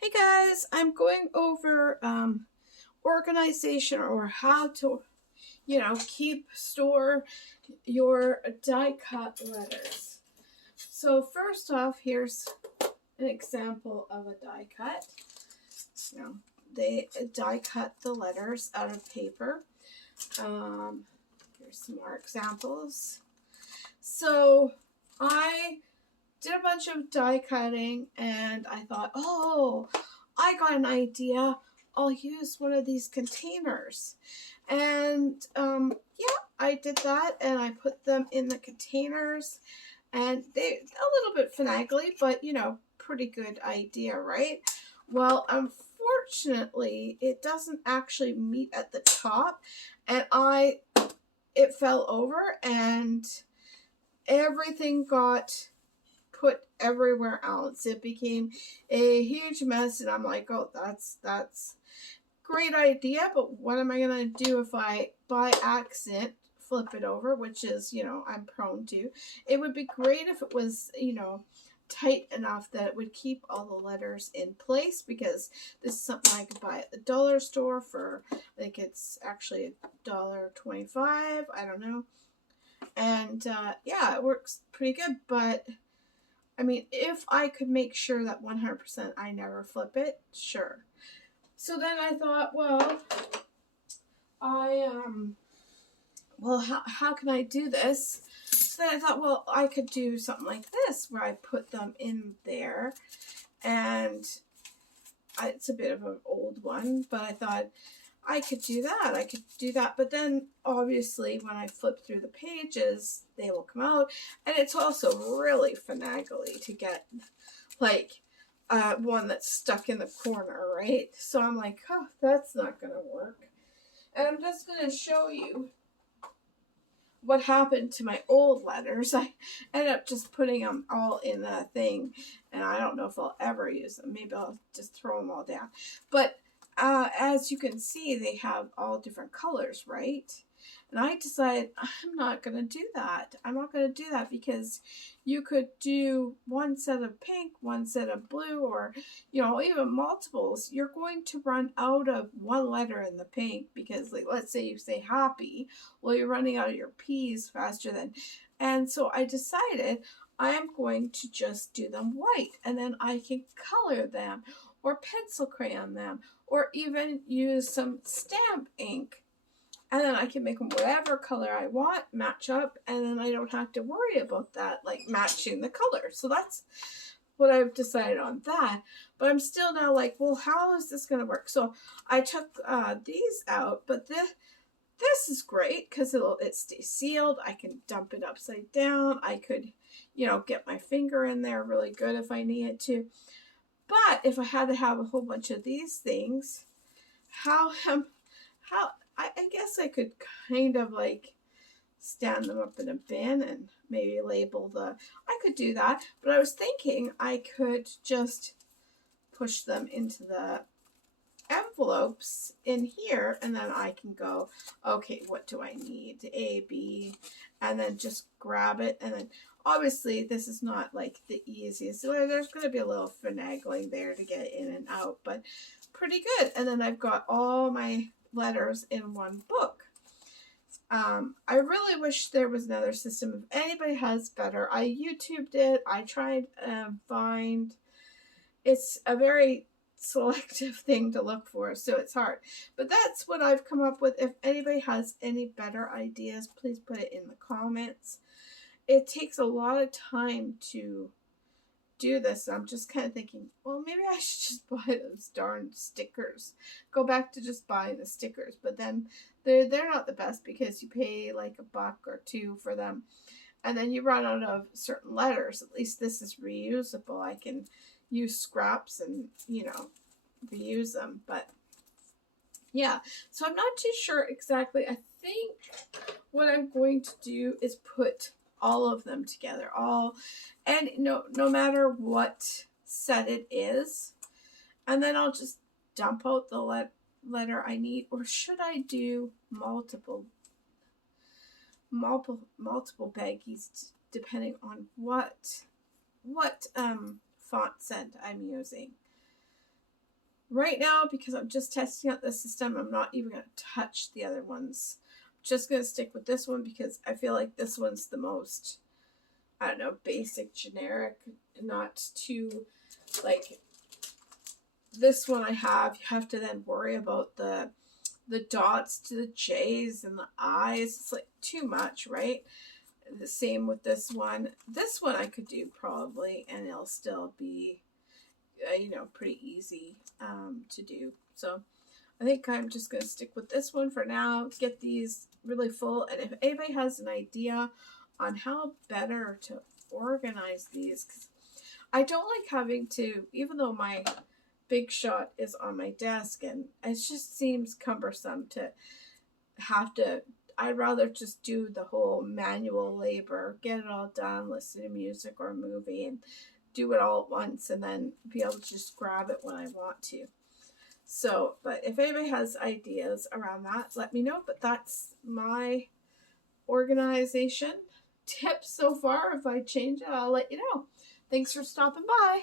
Hey guys, I'm going over organization or how to, store your die cut letters. So first off, here's an example of a die cut. You know, they die cut the letters out of paper. Here's some more examples. So I did a bunch of die cutting and I thought, oh, I got an idea. I'll use one of these containers. And yeah, I did that and I put them in the containers and they a little bit finagly, but pretty good idea, right? Well, unfortunately, it doesn't actually meet at the top and it fell over and everything got put everywhere else. It became a huge mess and I'm like, oh, that's great idea, but what am I gonna do if I by accident flip it over, which is, I'm prone to. It would be great if it was, tight enough that it would keep all the letters in place, because this is something I could buy at the dollar store for, like, it's actually $1.25, I don't know. And yeah, it works pretty good, but I mean, if I could make sure that 100% I never flip it, sure. So then I thought, well, how can I do this? So then I thought, well, I could do something like this, where I put them in there, and it's a bit of an old one, but I thought I could do that. But then obviously when I flip through the pages, they will come out, and it's also really finagly to get, like, one that's stuck in the corner, right? So I'm like, oh, that's not gonna work. And I'm just gonna show you what happened to my old letters. I ended up just putting them all in a thing, and I don't know if I'll ever use them. Maybe I'll just throw them all down. But as you can see, they have all different colors, right? And I decided I'm not going to do that. I'm not going to do that because you could do one set of pink, one set of blue, or, even multiples. You're going to run out of one letter in the pink because, like, let's say you say happy. Well, you're running out of your P's faster than. And so I decided I am going to just do them white, and then I can color them or pencil crayon them or even use some stamp ink, and then I can make them whatever color I want, match up, and then I don't have to worry about that, like matching the color. So that's what I've decided on that. But I'm still now like, well, how is this going to work? So I took these out, but this is great because it stays sealed. I can dump it upside down. I could, get my finger in there really good if I needed to. But if I had to have a whole bunch of these things, how I guess I could kind of like stand them up in a bin and maybe label I could do that, but I was thinking I could just push them into the envelopes in here, and then I can go, okay, what do I need? A, B, and then just grab it. And then obviously this is not like the easiest. So there's going to be a little finagling there to get in and out, but pretty good. And then I've got all my letters in one book. I really wish there was another system. If anybody has better, I YouTubed it. I tried find. It's a very selective thing to look for, so it's hard. But that's what I've come up with. If anybody has any better ideas, please put it in the comments. It takes a lot of time to do this. I'm just kind of thinking, well, maybe I should just buy those darn stickers. Go back to just buying the stickers. But then they're not the best because you pay like $1 or $2 for them. And then you run out of certain letters. At least this is reusable. I can use scraps and, reuse them. But yeah, so I'm not too sure exactly. I think what I'm going to do is put all of them together, and no matter what set it is, and then I'll just dump out the letter I need. Or should I do multiple baggies depending on what font set I'm using? right now, because I'm just testing out the system, I'm not even going to touch the other ones. I'm just going to stick with this one because I feel like this one's the most, I don't know, basic, generic, not too, like, this one you have to then worry about the dots to the J's and the I's. It's like too much, right? The same with this one. This one I could do probably, and it'll still be, pretty easy to do. So I think I'm just going to stick with this one for now, get these really full. And if anybody has an idea on how better to organize these, because I don't like having to, even though my Big Shot is on my desk, and it just seems cumbersome to have to. I'd rather just do the whole manual labor, get it all done, listen to music or a movie, and do it all at once, and then be able to just grab it when I want to. So, but if anybody has ideas around that, let me know. But that's my organization tips so far. If I change it, I'll let you know. Thanks for stopping by.